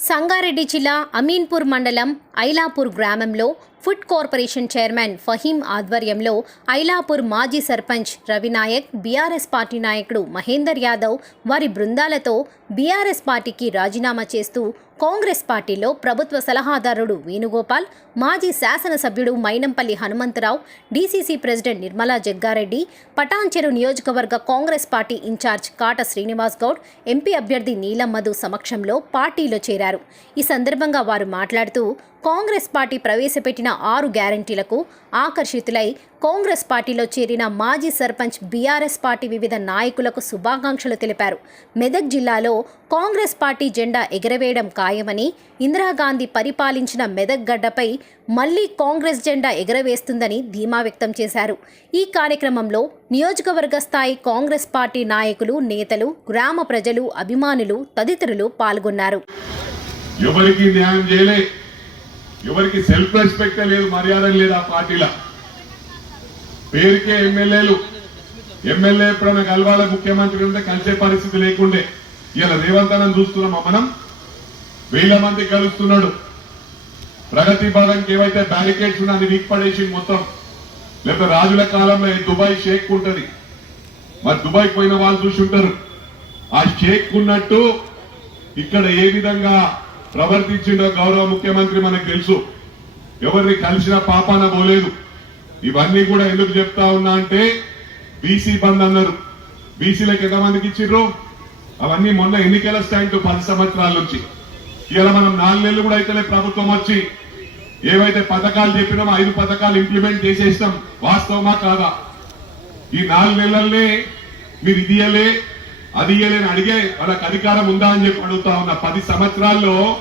సంగారెడ్డి జిల్లా అమీన్పూర్ మండలం ఐలాపూర్ గ్రామంలో ఫుడ్ కార్పొరేషన్ చైర్మన్ ఫహీం ఆధ్వర్యంలో ఐలాపూర్ మాజీ సర్పంచ్ రవినాయక్ బీఆర్ఎస్ పార్టీ నాయకుడు మహేందర్ యాదవ్ వారి బృందాలతో బీఆర్ఎస్ పార్టీకి రాజీనామా చేస్తూ కాంగ్రెస్ పార్టీలో ప్రభుత్వ సలహాదారుడు వేణుగోపాల్ మాజీ శాసనసభ్యుడు మైనంపల్లి హనుమంతరావు డీసీసీ ప్రెసిడెంట్ నిర్మలా జగ్గారెడ్డి పటాన్చెరు నియోజకవర్గ Congress party incharge Kata Srinivas Goud MP అభ్యర్థి నీలం మధు సమక్షంలో పార్టీలో చేరారు. ఈ సందర్భంగా వారు మాట్లాడుతూ కాంగ్రెస్ పార్టీ ప్రవేశపెట్టిన ఆరు గ్యారంటీలకు ఆకర్షితులై కాంగ్రెస్ పార్టీలో చేరిన మాజీ సర్పంచ్ బీఆర్ఎస్ పార్టీ వివిధ నాయకులకు శుభాకాంక్షలు తెలిపారు. మెదక్ జిల్లాలో కాంగ్రెస్ పార్టీ జెండా ఎగరవేయడం ఖాయమని ఇందిరాగాంధీ పరిపాలించిన మెదక్ గడ్డపై మళ్ళీ కాంగ్రెస్ జెండా ఎగరవేస్తుందని ధీమా వ్యక్తం చేశారు. ఈ కార్యక్రమంలో నియోజకవర్గ స్థాయి కాంగ్రెస్ పార్టీ నాయకులు నేతలు గ్రామ ప్రజలు అభిమానులు తదితరులు పాల్గొన్నారు. ఎవరికి న్యాయం చేయలే? ఎవరికి సెల్ఫ్ రెస్పెక్ట్ లేదు మర్యాద లేదు ఆ పార్టీలో. పేరుకే ఎమ్మెల్యేలు. ఎమ్మెల్యే ఎప్పుడైనా కలవాల ముఖ్యమంత్రి ఉంటే కలిసే పరిస్థితి లేకుండే. ఇలా రేవంతనం చూస్తున్నామా మనం? వేల మంది కలుస్తున్నాడు. ప్రగతి భవన్కి ఏవైతే బ్యారికేడ్స్ ఉన్నా అది వీక్పడేసి మొత్తం. లేకపోతే రాజుల కాలంలో దుబాయ్ షేక్ ఉంటుంది. మరి దుబాయ్ పోయిన వాళ్ళు చూసి ఉంటారు. ఆ షేక్ ఉన్నట్టు ఇక్కడ ఏ విధంగా ప్రవర్తించిండో గౌరవ ముఖ్యమంత్రి మనకు తెలుసు. ఎవరిని కలిసిన పాపాన పోలేదు. ఇవన్నీ కూడా ఎందుకు చెప్తా ఉన్నా అంటే బీసీ బంద్ అన్నారు. బీసీలకు ఎంతమందికి ఇచ్చిర్రు అవన్నీ మొన్న ఎన్నికల స్టాండ్ పది సంవత్సరాల నుంచి. ఇలా మనం నాలుగు నెలలు కూడా అయితే ప్రభుత్వం వచ్చి ఏవైతే పథకాలు చెప్పినామో ఐదు పథకాలు ఇంప్లిమెంట్ చేసేస్తాం వాస్తవమా కాదా? ఈ నాలుగు నెలల్లే మీరు ఇదియలే అది ఇయ్యలే అడిగే వాళ్ళకి అధికారం ఉందా అని చెప్పి అడుగుతా ఉన్నా. పది సంవత్సరాల్లో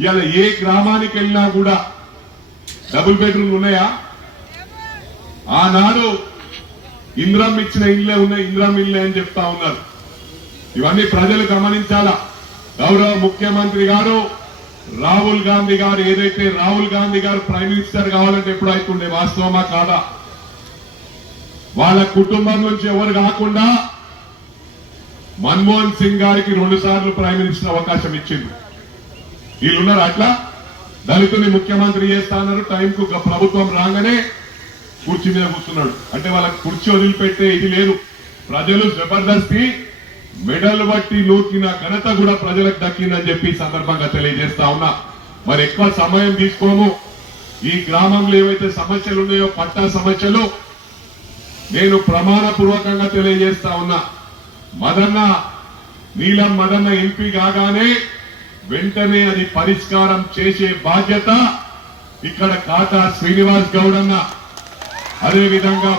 ఇవాళ ఏ గ్రామానికి వెళ్ళినా కూడా డబుల్ బెడ్రూమ్ ఉన్నాయా? ఆనాడు ఇంద్రం ఇచ్చిన ఇల్లే ఉన్నాయి ఇంద్రం ఇల్లే అని చెప్తా ఉన్నారు. ఇవన్నీ ప్రజలు గమనించాలా? గౌరవ ముఖ్యమంత్రి గారు రాహుల్ గాంధీ గారు ఏదైతే రాహుల్ గాంధీ గారు ప్రైమ్ మినిస్టర్ కావాలంటే ఎప్పుడు అవుతుండే వాస్తవమా కాదా? వాళ్ళ కుటుంబం నుంచి ఎవరు కాకుండా మన్మోహన్ సింగ్ గారికి రెండు సార్లు ప్రైమ్ మినిస్టర్ అవకాశం ఇచ్చింది. వీళ్ళున్నారు అట్లా? దళితుని ముఖ్యమంత్రి చేస్తానన్నారు టైంకు ప్రభుత్వం రాగానే కుర్చీ మీద కూర్చున్నాడు. అంటే వాళ్ళకి కుర్చీ వదిలిపెట్టే ఇది లేదు. ప్రజలు జబర్దస్తి మెడల్ బట్టి నూకిన ఘనత కూడా ప్రజలకు దక్కిందని చెప్పి సందర్భంగా తెలియజేస్తా ఉన్నా. మరి ఎక్కువ సమయం తీసుకోము. ఈ గ్రామంలో ఏవైతే సమస్యలు ఉన్నాయో పట్టా సమస్యలు నేను ప్రమాణపూర్వకంగా తెలియజేస్తా ఉన్నా. మదన్న నీలం మదన్న ఎంపీ కాగానే వెంటనే అది పరిష్కారం చేసే బాధ్యత ఇక్కడ కాటా శ్రీనివాస్ గౌడ్ అన్న అదే విధంగా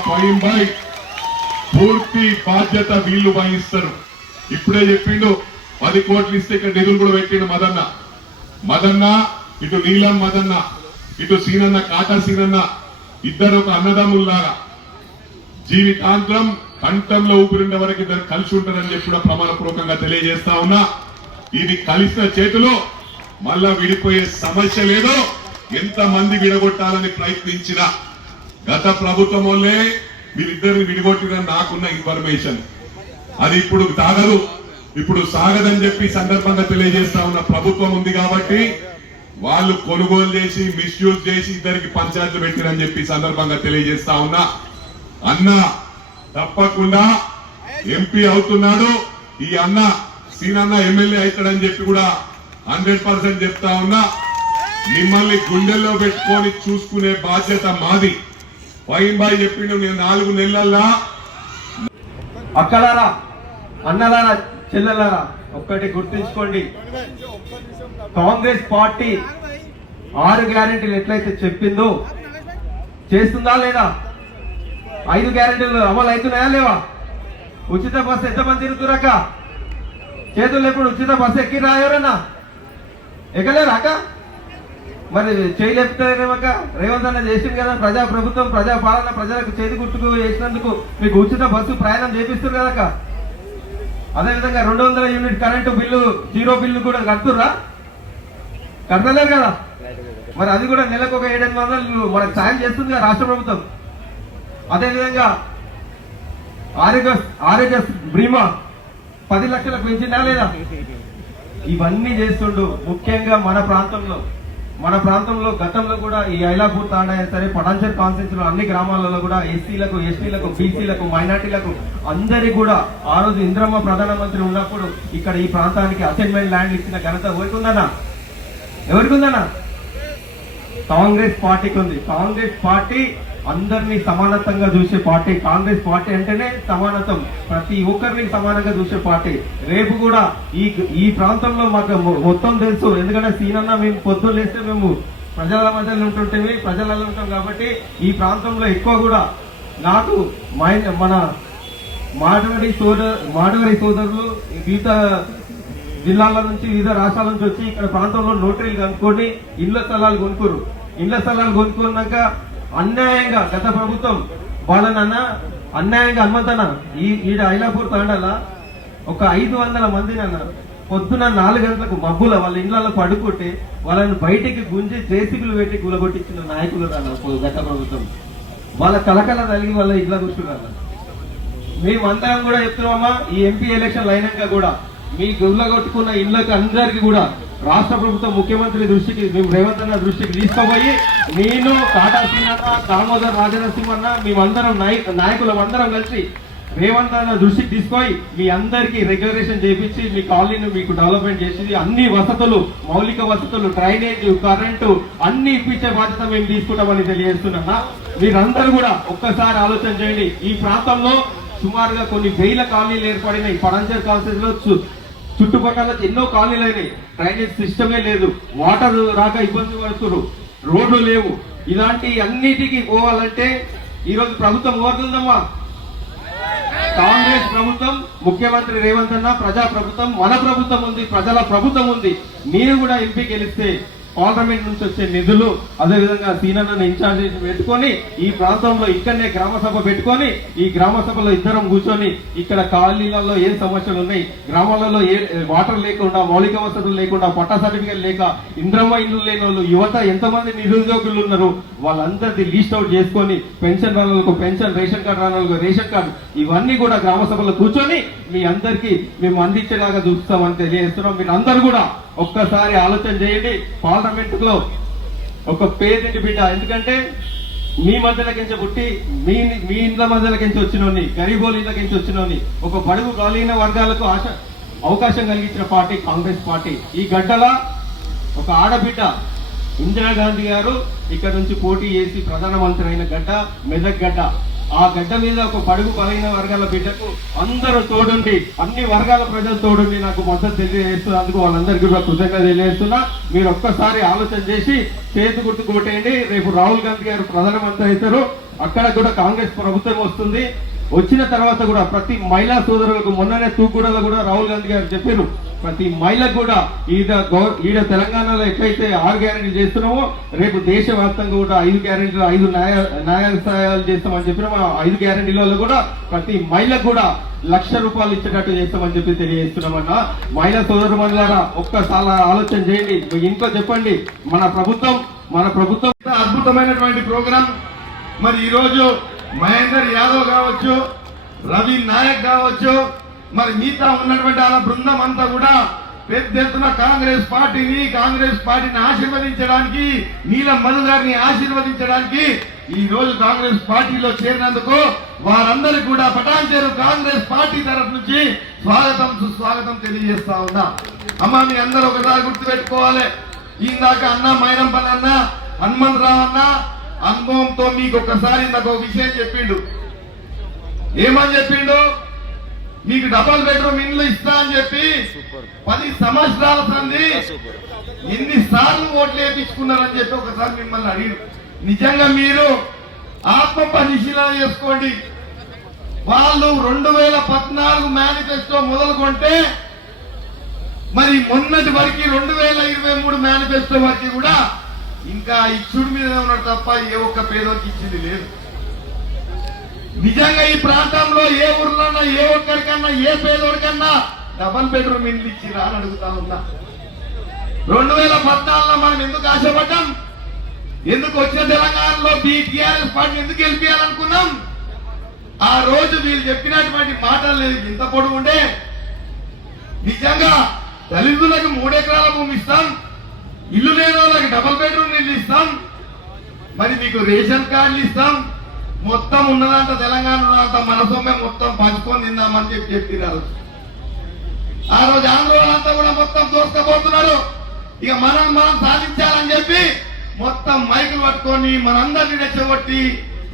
పూర్తి బాధ్యత వీళ్ళు వహిస్తారు. ఇప్పుడే చెప్పిండు పది కోట్లు ఇస్తే ఇక్కడ నిధులు కూడా పెట్టిండు మదన్న. మదన్న ఇటు నీలం మదన్న ఇటు సీనన్న కాటా సీనన్న ఇద్దరు ఒక అన్నదమ్ముల్లాగా. జీవితాంతరం కంఠంలో ఊపిరిన వరకు ఇద్దరు కలిసి ఉంటారని చెప్పి కూడా ప్రమాణపూర్వకంగా తెలియజేస్తా ఉన్నా. ఇది కలిసిన చేతిలో మళ్ళా విడిపోయే సమస్య లేదో. ఎంత మంది విడగొట్టాలని ప్రయత్నించినా గత ప్రభుత్వం వల్లే మీరిద్దరిని విడగొట్టిన నాకున్న ఇన్ఫర్మేషన్. అది ఇప్పుడు తాగదు. ఇప్పుడు సాగదని చెప్పి సందర్భంగా తెలియజేస్తా ఉన్న ప్రభుత్వం ఉంది కాబట్టి వాళ్ళు కొనుగోలు చేసి మిస్యూజ్ చేసి ఇద్దరికి పంచాయతీలు పెట్టిరని చెప్పి సందర్భంగా తెలియజేస్తా ఉన్నా. అన్నా తప్పకుండా ఎంపీ అవుతున్నాడు. ఈ అన్న సీనన్న ఎమ్మెల్యే అవుతాడని చెప్పి కూడా హండ్రెడ్ పర్సెంట్ చెప్తా ఉన్నా. మిమ్మల్ని గుండెల్లో పెట్టుకొని చూసుకునే బాధ్యత మాది. బాయ్ చెప్పిండు నేను నాలుగు నెలల్లా. అక్కలారా అన్నలారా చెల్లెలారా ఒక్కటి గుర్తించుకోండి. కాంగ్రెస్ పార్టీ ఆరు గ్యారెంటీలు ఎట్లయితే చెప్పిందో చేస్తుందా లేదా? ఐదు గ్యారెంటీలు అమలు అవుతున్నాయా లేవా? ఉచిత బస్సు ఎంతమంది తిరుగుతురక్క చేతులు ఎప్పుడు ఉచిత బస్సు ఎక్కి రాయరన్నా ఎక్కలేరాక అక్క? మరి చేయలేపుతారేమక్క రేవంత్ అన్న చేసింది కదా ప్రజా ప్రభుత్వం ప్రజా పాలన ప్రజలకు చేతి గుర్తుకు చేసినందుకు మీకు ఉచిత బస్సు ప్రయాణం చేపిస్తారు కదక్క అదేవిధంగా రెండు వందల unit current bill zero bill కూడా కడుతుర్రా? కట్టలేరు కదా? మరి అది కూడా నెలకు ఒక ఏడెనిమిది వందలు మనకు సాయం చేస్తుంది కదా రాష్ట్ర ప్రభుత్వం. అదేవిధంగా ఆరోగ్య ఆరోగ్య బీమా పది లక్షలకు పెంచిందా లేదా? ఇవన్నీ చేస్తుండు. ముఖ్యంగా మన ప్రాంతంలో మన ప్రాంతంలో గతంలో కూడా ఈ ఐలాపూర్ తాండా అయినా సరే పటాన్చర్ కాన్స్టిట్యూన్స్ అన్ని గ్రామాలలో కూడా ఎస్సీలకు ఎస్టీలకు బీసీలకు మైనార్టీలకు అందరి కూడా ఆ రోజు ఇంద్రమ్మ ప్రధానమంత్రి ఉన్నప్పుడు ఇక్కడ ఈ ప్రాంతానికి అసైన్మెంట్ ల్యాండ్ ఇచ్చిన ఘనత ఎవరికిందనా ఎవరికి ఉందన్నా కాంగ్రెస్ పార్టీకి ఉంది కాంగ్రెస్ పార్టీ అందరినీ సమానతంగా చూసే పార్టీ కాంగ్రెస్ పార్టీ అంటేనే సమానతం ప్రతి ఒక్కరిని సమానంగా చూసే పార్టీ. రేపు కూడా ఈ ఈ ప్రాంతంలో మాకు మొత్తం తెలుసు. ఎందుకంటే సీనన్న మేము పొద్దున్న లేస్తే మేము ప్రజల మధ్యలో ఉంటుంటే ప్రజలలో ఉంటాం కాబట్టి ఈ ప్రాంతంలో ఎక్కువ కూడా నాకు మన మాడవరి సోదరు మాడవరి సోదరులు వివిధ జిల్లాల నుంచి వివిధ రాష్ట్రాల నుంచి వచ్చి ఇక్కడ ప్రాంతంలో నోటరీలు కనుక్కొని ఇళ్ళ స్థలాలు కొనుక్కోరు ఇళ్ళ స్థలాలు కొనుక్కున్నాక అన్యాయంగా గత ప్రభుత్వం వాళ్ళనన్న అన్యాయంగా హనుమంతన ఈ ఈడ ఐలాపూర్ తాండాల ఒక ఐదు వందల మందిని అన్న పొద్దున నాలుగు గంటలకు మబ్బుల వాళ్ళ ఇండ్లలో పడుకుంటే వాళ్ళని బయటికి గుంజి జేసీబీలు పెట్టి గులగొట్టించిన నాయకులు అన్న గత ప్రభుత్వం. వాళ్ళ కలకల తలిగి వాళ్ళ ఇళ్ళ కూర్చున్నారు. మేమందరం కూడా చెప్తున్నామా ఈ ఎంపీ ఎలక్షన్ అయినాక కూడా మీ గుళ్ళ కొట్టుకున్న ఇళ్ళకి అందరికి కూడా రాష్ట్ర ప్రభుత్వం ముఖ్యమంత్రి దృష్టికి మేము రేవంత్ అన్న దృష్టికి తీసుకుపోయి నేను టాటా సింగ్ దామోదర్ రాజనరసింహన్న మేమందరం నాయక నాయకులం అందరం కలిసి రేవంత్ అన్న దృష్టికి తీసుకొని మీ అందరికీ రెగ్యులరేషన్ చేపించి మీ కాలనీని మీకు డెవలప్మెంట్ చేసి అన్ని వసతులు మౌలిక వసతులు డ్రైనేజ్ కరెంటు అన్ని ఇప్పించే బాధ్యత మేము తీసుకుంటామని తెలియజేస్తున్నా మీరందరూ కూడా ఒక్కసారి ఆలోచన చేయండి. ఈ ప్రాంతంలో సుమారుగా కొన్ని వేల కాలనీలు ఏర్పడినాయి. పడంజర్ కాన్సెన్స్లో చుట్టుపక్కల ఎన్నో కాలనీలు అయినాయి. డ్రైనేజ్ సిస్టమే లేదు. వాటర్ రాక ఇబ్బంది పడుతున్నారు రోడ్లు లేవు. ఇలాంటి అన్నిటికీ పోవాలంటే ఈ రోజు ప్రభుత్వం ఓరుతుందమ్మా కాంగ్రెస్ ప్రభుత్వం ముఖ్యమంత్రి రేవంత్ అన్న ప్రజా ప్రభుత్వం మన ప్రభుత్వం ఉంది ప్రజల ప్రభుత్వం ఉంది. మీరు కూడా ఎంపీ గెలిస్తే పార్లమెంట్ నుంచి వచ్చే నిధులు అదేవిధంగా సీనన్నను ఇన్ఛార్జ్ పెట్టుకొని ఈ ప్రాంతంలో ఇక్కడనే గ్రామ సభ పెట్టుకొని ఈ గ్రామ సభలో ఇద్దరం కూర్చొని ఇక్కడ కాలనీలలో ఏం సమస్యలు ఉన్నాయి గ్రామాలలో ఏ వాటర్ లేకుండా మౌలిక వసతులు లేకుండా పట్టా సర్టిఫికేట్ లేక ఇంద్రమ్మ ఇల్లు లేని వాళ్ళు యువత ఎంతమంది నిరుద్యోగులు ఉన్నారు వాళ్ళందరిది లీస్ట్ అవుట్ చేసుకొని పెన్షన్ రానులకు పెన్షన్ రేషన్ కార్డు రానులకు రేషన్ కార్డు ఇవన్నీ కూడా గ్రామ సభలో కూర్చొని మీ అందరికి మేము అందించేలాగా చూస్తామని తెలియజేస్తున్నాం. మీరు అందరు కూడా ఒక్కసారి ఆలోచన చేయండి. పార్లమెంట్లో ఒక పేరెంట్ బిడ్డ. ఎందుకంటే మీ మధ్యలోకించి పుట్టి మీ మీ ఇండ్ల మధ్యలోకించి వచ్చినోని గరీబోలు ఇళ్ళకించి వచ్చినోని ఒక బడుగు కాలిన వర్గాలకు ఆశ అవకాశం కలిగించిన పార్టీ కాంగ్రెస్ పార్టీ. ఈ గడ్డల ఒక ఆడబిడ్డ ఇందిరాగాంధీ గారు ఇక్కడ నుంచి పోటీ చేసి ప్రధానమంత్రి అయిన గడ్డ మెదక్ గడ్డ. ఆ గడ్డ మీద ఒక పడుగు బలైన వర్గాల బిడ్డకు అందరూ తోడుండి అన్ని వర్గాల ప్రజలు తోడుండి నాకు మద్దతు తెలియజేస్తున్నందుకు వాళ్ళందరికీ కూడా కృతజ్ఞత తెలియజేస్తున్నా. మీరు ఒక్కసారి ఆలోచన చేసి చేతి గుర్తు కొట్టేయండి రేపు రాహుల్ గాంధీ గారు ప్రధానమంత్రి అవుతారు. అక్కడ కూడా కాంగ్రెస్ ప్రభుత్వం వస్తుంది. వచ్చిన తర్వాత కూడా ప్రతి మహిళా సోదరులకు మొన్ననే తూగూడలో కూడా రాహుల్ గాంధీ గారు చెప్పారు ప్రతి మహిళకు కూడా ఈడ గౌ- ఈడ తెలంగాణలో ఎట్లయితే ఆరు గ్యారెంటీలు చేస్తున్నామో రేపు దేశవ్యాప్తంగా కూడా ఐదు గ్యారెంటీలు ఐదు న్యాయ న్యాయాలు చేస్తామని చెప్పిన మా ఐదు గ్యారెంటీలలో కూడా ప్రతి మహిళకు కూడా లక్ష రూపాయలు ఇచ్చేటట్టు చేస్తామని చెప్పి తెలియజేస్తున్నామన్నా. మహిళా సోదరు మహిళారా ఒక్కసారి ఆలోచన చేయండి. ఇంట్లో చెప్పండి. మన ప్రభుత్వం మన ప్రభుత్వం అద్భుతమైనటువంటి ప్రోగ్రాం. మరి ఈరోజు మహేందర్ యాదవ్ కావచ్చు రవి నాయక్ కావచ్చు మరి మిగతా ఉన్నటువంటి ఆ బృందం అంతా కూడా పెద్ద ఎత్తున కాంగ్రెస్ పార్టీని కాంగ్రెస్ పార్టీని ఆశీర్వదించడానికి నీలం మధు గారిని ఆశీర్వదించడానికి ఈ రోజు కాంగ్రెస్ పార్టీలో చేరినందుకు వారందరూ కూడా పటాన్చేరు కాంగ్రెస్ పార్టీ తరఫు నుంచి స్వాగతం సుస్వాగతం తెలియజేస్తా ఉన్నా. అమ్మ మీ అందరూ ఒకసారి గుర్తుపెట్టుకోవాలి. ఇందాక అన్న మైనంపల్ అన్న హనుమంతరావు అన్న అనుభవంతో మీకు ఒకసారి నాకు ఒక విషయం చెప్పిండు. ఏమని చెప్పిండు? మీకు డబల్ బెడ్రూమ్ ఇండ్లు ఇస్తా అని చెప్పి పది సంవత్సరాల సంది ఎన్ని సార్లు ఓట్లు వేయించుకున్నారని చెప్పి ఒకసారి మిమ్మల్ని అడిగి నిజంగా మీరు ఆత్మ పరిశీలన చేసుకోండి. వాళ్ళు రెండు వేల పద్నాలుగు మేనిఫెస్టో మొదలుకొంటే మరి మొన్నటి వరకు రెండు వేల ఇరవై మూడు మేనిఫెస్టో వరకు కూడా ఇంకా ఇచ్చుడు మీద ఉన్నాడు తప్ప ఏ ఒక్క పేదోకి ఇచ్చింది లేదు. నిజంగా ఈ ప్రాంతంలో ఏ ఊర్లన్నా ఏ ఒక్కరికన్నా ఏ పేదోడికన్నా డబల్ బెడ్రూమ్ ఇండ్లు ఇచ్చిరా అని అడుగుతా ఉన్నా. రెండు వేల పద్నాలుగులో మనం ఎందుకు ఆశపడ్డాం? ఎందుకు వచ్చిన తెలంగాణలో టీఆర్ఎస్ పార్టీ ఎందుకు గెలిపించాలనుకున్నాం ఆ రోజు వీళ్ళు చెప్పినటువంటి మాటలు లేదు ఇంత పొడుగుండే. నిజంగా దళితులకు మూడెకరాల భూమి ఇస్తాం. ఇల్లు లేని వాళ్ళకి డబుల్ బెడ్రూమ్ ఇల్లు ఇస్తాం. మరి మీకు రేషన్ కార్డులు ఇస్తాం. మొత్తం ఉన్నదంట తెలంగాణ ఉన్నదంట మన సొమ్మే మొత్తం పంచుకొని తిందామని చెప్పి చెప్పినారు. ఆ రోజు ఆందోళనంతా కూడా మొత్తం దోసుకపోతున్నారు ఇక మనం మనం సాధించాలని చెప్పి మొత్తం మైకులు పట్టుకొని మనందరినీ రెచ్చగొట్టి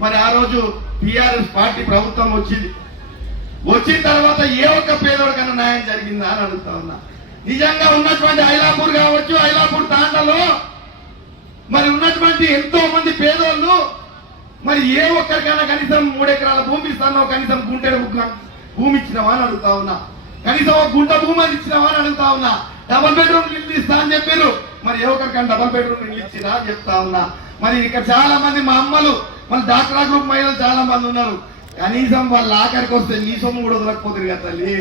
మరి ఆ రోజు టిఆర్ఎస్ పార్టీ ప్రభుత్వం వచ్చింది. వచ్చిన తర్వాత ఏ ఒక్క పేదోడికన్నా న్యాయం జరిగిందా అని అడుగుతా ఉన్నా. నిజంగా ఉన్నటువంటి ఐలాపూర్ కావచ్చు ఐలాపూర్ తాండలో మరి ఉన్నటువంటి ఎంతో మంది పేదోళ్ళు మరి ఏ ఒక్కరికైనా కనీసం మూడెకరాల భూమి ఇస్తానో కనీసం గుంటెడు భూమి ఇచ్చినావా అని అడుగుతా ఉన్నా. కనీసం ఒక గుంట భూమి అని ఇచ్చినావా అని అడుగుతా ఉన్నా. డబల్ బెడ్రూమ్ ఇల్లు ఇస్తా అని చెప్పారు మరి ఏ ఒక్కరికైనా డబల్ బెడ్రూమ్ ఇల్లు ఇచ్చినా అని చెప్తా ఉన్నా. మరి ఇక్కడ చాలా మంది మా అమ్మలు మన డాక్టరా గ్రూప్ మహిళలు చాలా మంది ఉన్నారు. కనీసం వాళ్ళ ఆఖరికి వస్తే నీ సొమ్ము కూడా వదలకపోతుంది కదా తల్లి.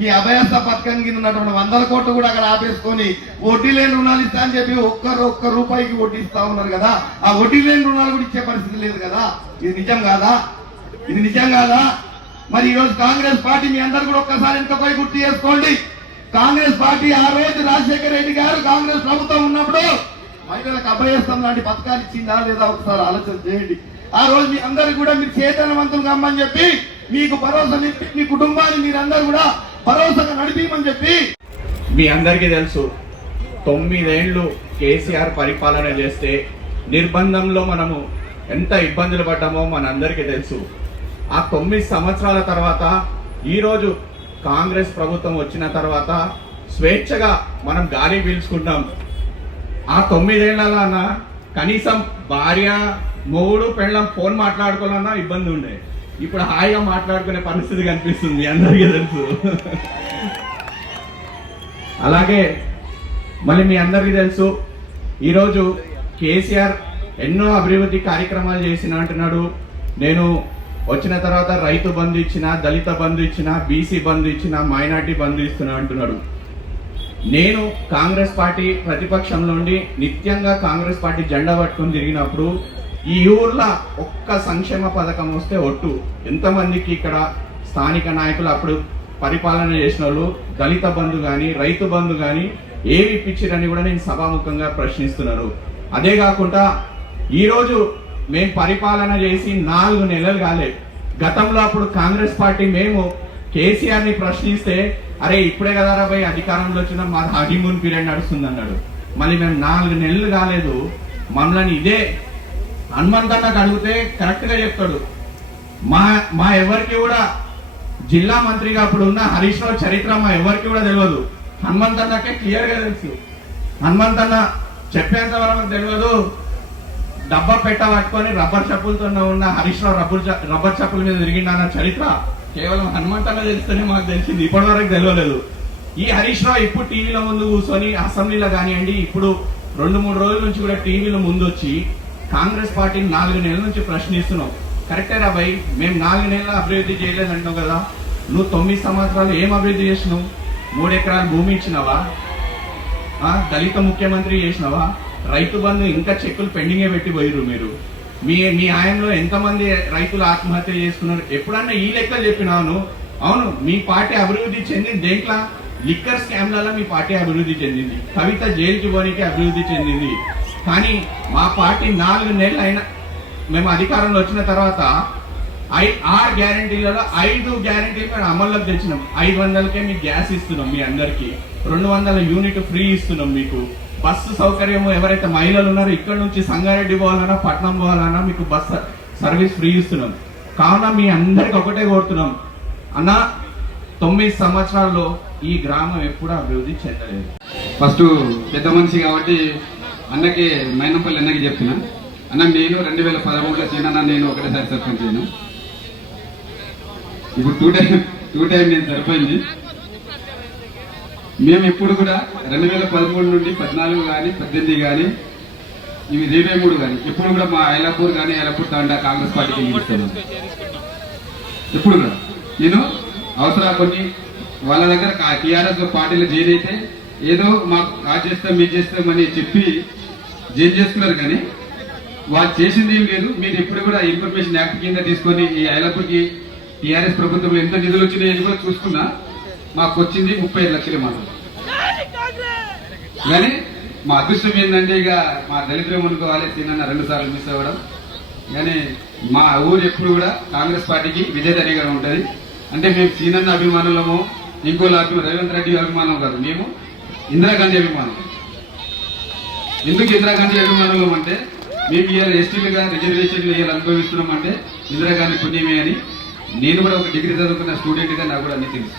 ఈ అభయస్థ పథకం కింద ఉన్నటువంటి వందల కోట్లు కూడా అక్కడ ఆపేసుకొని వడ్డీ లేని రుణాలు ఇస్తా అని చెప్పి ఒక్కరు ఒక్క రూపాయికి వడ్డీ ఇస్తా ఉన్నారు కదా. ఆ వడ్డీ లేని రుణాలు కూడా ఇచ్చే పరిస్థితి లేదు కదా. ఇది నిజం కాదా? ఇది నిజం కాదా? మరి ఈ రోజు కాంగ్రెస్ పార్టీ మీ అందరు కూడా ఒక్కసారి ఇంతపై గుర్తు చేసుకోండి. కాంగ్రెస్ పార్టీ ఆ రోజు రాజశేఖర రెడ్డి గారు కాంగ్రెస్ ప్రభుత్వం ఉన్నప్పుడు మహిళలకు అభయస్థం లాంటి పథకాలు ఇచ్చిందా లేదా ఒకసారి ఆలోచన చేయండి. ఆ రోజు మీ అందరు కూడా మీరు చేతనవంతులు కమ్మని చెప్పి మీకు భరోసా నింపి మీ కుటుంబాన్ని మీరందరూ కూడా భరోసాగా నడిపించమని చెప్పి మీ అందరికీ తెలుసు తొమ్మిదేండ్లు కేసీఆర్ పరిపాలన చేస్తే నిర్బంధంలో మనము ఎంత ఇబ్బందులు పడ్డామో మనందరికీ తెలుసు. ఆ తొమ్మిది సంవత్సరాల తర్వాత ఈరోజు కాంగ్రెస్ ప్రభుత్వం వచ్చిన తర్వాత స్వేచ్ఛగా మనం గాలి పీల్చుకుంటాం ఆ తొమ్మిదేళ్ళన కనీసం భార్య మొగుడు పెళ్ళం ఫోన్ మాట్లాడుకోవాలన్నా ఇబ్బంది ఉండేది ఇప్పుడు హాయిగా మాట్లాడుకునే పరిస్థితి కనిపిస్తుంది అందరికీ తెలుసు. అలాగే మళ్ళీ మీ అందరికీ తెలుసు ఈరోజు కేసీఆర్ ఎన్నో అభివృద్ధి కార్యక్రమాలు చేసిన అంటున్నాడు. నేను వచ్చిన తర్వాత రైతు బంధు ఇచ్చిన దళిత బంధు ఇచ్చిన బీసీ బంధు ఇచ్చిన మైనార్టీ బంధు ఇస్తున్నా అంటున్నాడు. నేను కాంగ్రెస్ పార్టీ ప్రతిపక్షంలో ఉండి నిత్యంగా కాంగ్రెస్ పార్టీ జెండా పట్టుకొని తిరిగినప్పుడు ఈ ఊర్లో ఒక్క సంక్షేమ పథకం వస్తే ఒట్టు. ఎంతమందికి ఇక్కడ స్థానిక నాయకులు అప్పుడు పరిపాలన చేసిన వాళ్ళు దళిత బంధు కానీ రైతు బంధు కానీ ఏమి ఇప్పించారని కూడా నేను సభాముఖంగా ప్రశ్నిస్తున్నారు. అదే కాకుండా ఈరోజు మేము పరిపాలన చేసి నాలుగు నెలలు కాలే. గతంలో అప్పుడు కాంగ్రెస్ పార్టీ మేము కేసీఆర్ని ప్రశ్నిస్తే అరే ఇప్పుడే కదా రాబోయే అధికారంలో వచ్చిన మా హనీమూన్ పీరియడ్ నడుస్తుంది అన్నాడు మళ్ళీ మేము నాలుగు నెలలు కాలేదు. మమ్మల్ని ఇదే హనుమంతన్నకు అడిగితే కరెక్ట్గా చెప్తాడు. మా మా ఎవరికి కూడా జిల్లా మంత్రిగా అప్పుడు ఉన్న హరీష్ రావు చరిత్ర మా ఎవరికి కూడా తెలియదు. హనుమంతన్నకే క్లియర్గా తెలుసు. హనుమంతన్న చెప్పేంత వరకు తెలియదు. డబ్బా పెట్ట పట్టుకొని రబ్బర్ చెప్పులతో ఉన్న హరీష్ రావు రబ్బర్ చ- రబ్బర్ చెప్పుల మీద తిరిగిండన్న చరిత్ర కేవలం హనుమంతన్న తెలిస్తేనే మాకు తెలిసింది. ఇప్పటి వరకు తెలియలేదు. ఈ హరీష్ రావు ఇప్పుడు టీవీల ముందు కూర్చొని అసెంబ్లీలో కానివ్వండి ఇప్పుడు రెండు మూడు రోజుల నుంచి కూడా టీవీల ముందు వచ్చి కాంగ్రెస్ పార్టీని నాలుగు నెలల నుంచి ప్రశ్నిస్తున్నాం. కరెక్టే రాబాయ్ మేము నాలుగు నెలల అభివృద్ధి చేయలేదంటున్నావు కదా. నువ్వు తొమ్మిది సంవత్సరాలు ఏం అభివృద్ధి చేసినావు? మూడు ఎకరాలు భూమి ఇచ్చినావా? దళిత ముఖ్యమంత్రి చేసినావా? రైతు బంధు ఇంకా చెక్కులు పెండింగే పెట్టి పోయిరు మీరు. మీ మీ ఆయనలో ఎంతమంది రైతులు ఆత్మహత్య చేసుకున్నారు? ఎప్పుడన్నా ఈ లెక్కలు చెప్పినాను అవును మీ పార్టీ అభివృద్ధి చెందింది దేంట్లో? లిక్కర్ స్కామ్లలో మీ పార్టీ అభివృద్ధి చెందింది. కవిత జైలుకి పోనీకి అభివృద్ధి చెందింది. కానీ మా పార్టీ నాలుగు నెలలు అయినా మేము అధికారంలో వచ్చిన తర్వాత ఐ ఆరు గ్యారంటీలలో ఐదు గ్యారంటీలు మేము అమల్లోకి తెచ్చినాం. ఐదు వందలకే మీకు గ్యాస్ ఇస్తున్నాం మీ అందరికి. రెండు వందల యూనిట్ ఫ్రీ ఇస్తున్నాం మీకు. బస్సు సౌకర్యం ఎవరైతే మహిళలు ఉన్నారో ఇక్కడ నుంచి సంగారెడ్డి పోవాలన్నా పట్నం పోవాలన్నా మీకు బస్ సర్వీస్ ఫ్రీ ఇస్తున్నాం. కావున మీ అందరికి ఒకటే కోరుతున్నాం. అన్న తొమ్మిది సంవత్సరాల్లో ఈ గ్రామం ఎప్పుడూ అభివృద్ధి చెందలేదు. ఫస్ట్ పెద్ద మనిషి కాబట్టి అన్నకి మైనంపల్లి అన్నకి చెప్తున్నా అన్న నేను రెండు వేల పదమూడులో చిన్న నేను ఒకటేసారి సర్పంచ్ అయ్యాను ఇప్పుడు టూ టైం టూ టైం నేను సర్పంచ్ మేము ఎప్పుడు కూడా రెండు వేల పదమూడు నుండి పద్నాలుగు కానీ పద్దెనిమిది కానీ ఇవి ఇరవై మూడు కానీ ఎప్పుడు కూడా మా ఐలాపూర్ కానీ ఐలాపూర్ తాండా కాంగ్రెస్ పార్టీకి గెలుస్తాను. ఎప్పుడు కూడా. నేను అవసరా కొన్ని వాళ్ళ దగ్గర టీఆర్ఎస్ పార్టీలో చేరైతే అయితే ఏదో మాకు ఆ చేస్తాం మీరు చేస్తామని చెప్పి జైలు చేసుకున్నారు కానీ? వాళ్ళు చేసింది ఏం లేదు. మీరు ఎప్పుడు కూడా ఇన్ఫర్మేషన్ యాక్ట్ కింద తీసుకొని ఈ ఐలపుకి టీఆర్ఎస్ ప్రభుత్వం ఎంత నిధులు వచ్చినాయని కూడా చూసుకున్నా మాకు వచ్చింది ముప్పై ఐదు లక్షలే మాత్రం కానీ మా అదృష్టం ఏంటంటే ఇక మా దళిద్రం అనుకోవాలి తిన్న రెండు సార్లు మిస్ అవ్వడం. కానీ మా ఊరు ఎప్పుడు కూడా కాంగ్రెస్ పార్టీకి విజయదరిగా ఉంటుంది. అంటే మేము సీనన్న అభిమానులము ఇంకోళ్ళ అభిమానం రేవంత్ రెడ్డి అభిమానం కాదు మేము ఇందిరాగాంధీ అభిమానం. ఎందుకు ఇందిరాగాంధీ అభిమానులం అంటే మేము ఇవాళ ఎస్టీలుగా రిజర్వేషన్లు ఇవాళ అనుభవిస్తున్నాం అంటే ఇందిరాగాంధీ పుణ్యమే అని నేను కూడా ఒక డిగ్రీ చదువుకున్న స్టూడెంట్గా నాకు కూడా అన్ని తెలుసు.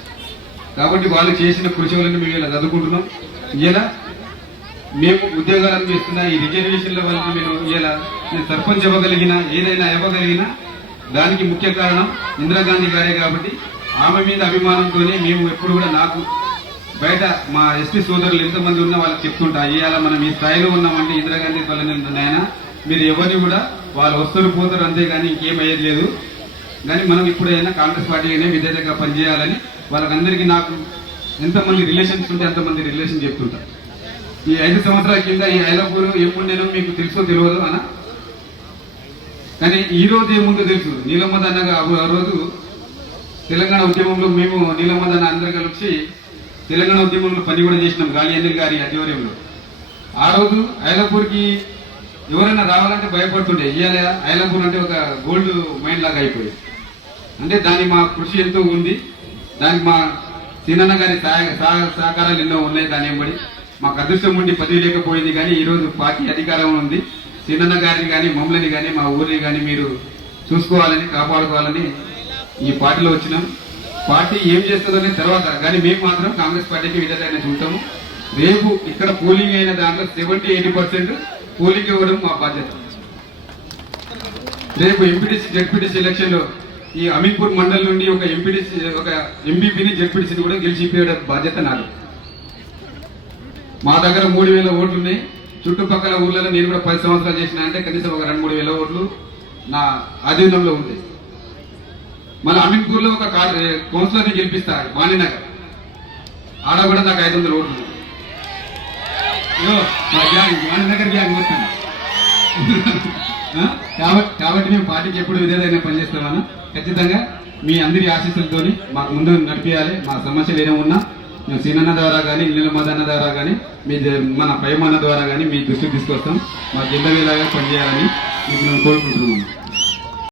కాబట్టి వాళ్ళు చేసిన కృషి వలన మేము ఇలా చదువుకుంటున్నాం. ఇలా మేము ఉద్యోగాలు అనిపిస్తున్న ఈ రిజర్వేషన్ల వల్ల మేము ఇలా నేను సర్పంచ్ ఇవ్వగలిగిన ఏదైనా ఇవ్వగలిగిన దానికి ముఖ్య కారణం ఇందిరాగాంధీ గారే కాబట్టి ఆమె మీద అభిమానంతోనే మేము ఎప్పుడు కూడా నాకు బయట మా ఎస్పీ సోదరులు ఎంతమంది ఉన్నా వాళ్ళకి చెప్తుంటా ఇవాళ మనం ఈ స్థాయిలో ఉన్నామంటే ఇందిరాగాంధీ వల్లనే నాయన? మీరు ఎవరిని కూడా వాళ్ళు వస్తారు పోతారు అంతేగాని ఇంకేం అయ్యేది లేదు కానీ మనం ఇప్పుడైనా కాంగ్రెస్ పార్టీ అయినా విధేయతగా పనిచేయాలని వాళ్ళకందరికీ నాకు ఎంతమంది రిలేషన్స్ ఉంటే అంతమంది రిలేషన్ చెప్తుంటా. ఈ ఐదు సంవత్సరాల కింద ఈ ఐలపూర్ నేను మీకు తెలుసో తెలియదు అన్న కానీ ఈ రోజు ఏముందో తెలుసు. నీలమ్మద్ అన్నగా ఆ ఆ రోజు తెలంగాణ ఉద్యమంలో మేము నీలమ్మద్ అన్న అందరు కలిసి తెలంగాణ ఉద్యమంలో పని కూడా చేసినాం గాలి అనిల్ గారి ఆధ్వర్యంలో. ఆ రోజు ఐలపూర్కి ఎవరైనా రావాలంటే భయపడుతుండే ఇవాళ ఐలపూర్ అంటే ఒక గోల్డ్ మైన్ లాగా అయిపోయింది అంటే దాని మా కృషి ఎంతో ఉంది దానికి మా సీనన్న గారి సహకారాలు ఎన్నో ఉన్నాయి దాని వెంబడి. మాకు అదృష్టం ఉండి పదవి లేకపోయింది కానీ ఈరోజు పార్టీ అధికారం ఉంది. సీనన్న గారిని కానీ మమ్మల్ని కానీ మా ఊరిని కానీ మీరు చూసుకోవాలని కాపాడుకోవాలని ఈ పార్టీలో వచ్చినాం. పార్టీ ఏం చేస్తుందనే తర్వాత కానీ మేము మాత్రం కాంగ్రెస్ పార్టీకి విధంగా చూస్తాము. రేపు ఇక్కడ పోలింగ్ అయిన దాంట్లో సెవెంటీ ఎయిటీ పర్సెంట్ పోలింగ్ ఇవ్వడం మా బాధ్యత. రేపు ఎంపీటీసీ జెడ్పీటీసీ ఎలక్షన్లో ఈ అమీర్పూర్ మండల్ నుండి ఒక ఎంపీటీసీ ఒక ఎంపీపీని జెడ్పీటీసీని కూడా గెలిచిపోయే బాధ్యత నాది. మా దగ్గర మూడు వేల ఓట్లు ఉన్నాయి. చుట్టుపక్కల ఊర్లలో నేను కూడా పది సంవత్సరాలు చేసిన అంటే కనీసం ఒక రెండు మూడు వేల ఓట్లు నా ఆధీనంలో ఉంటాయి మన అమిత్పూర్లో ఒక కౌన్సిలర్ని గెలిపిస్తా వాణినగర్ ఆడ కూడా నాకు ఐదు వందల ఓట్లు మా వాణినగర్ గ్యాంగ్ వస్తాను కాబట్టి కాబట్టి మేము పార్టీకి ఎప్పుడు విధేదైనా పనిచేస్తున్నాను ఖచ్చితంగా మీ అందరి ఆశీస్సులతోని మాకు ముందు నడిపించాలి మా సమస్యలు ఏమైనా ఉన్నా మేము సీనన్న ద్వారా కానీ నీలమదన్న ద్వారా కానీ మీ మన పైమన్న ద్వారా కానీ మీ దృష్టికి తీసుకొస్తాం. మా జిల్లా లాగా పనిచేయాలని మీకు మేము కోరుకుంటున్నాము.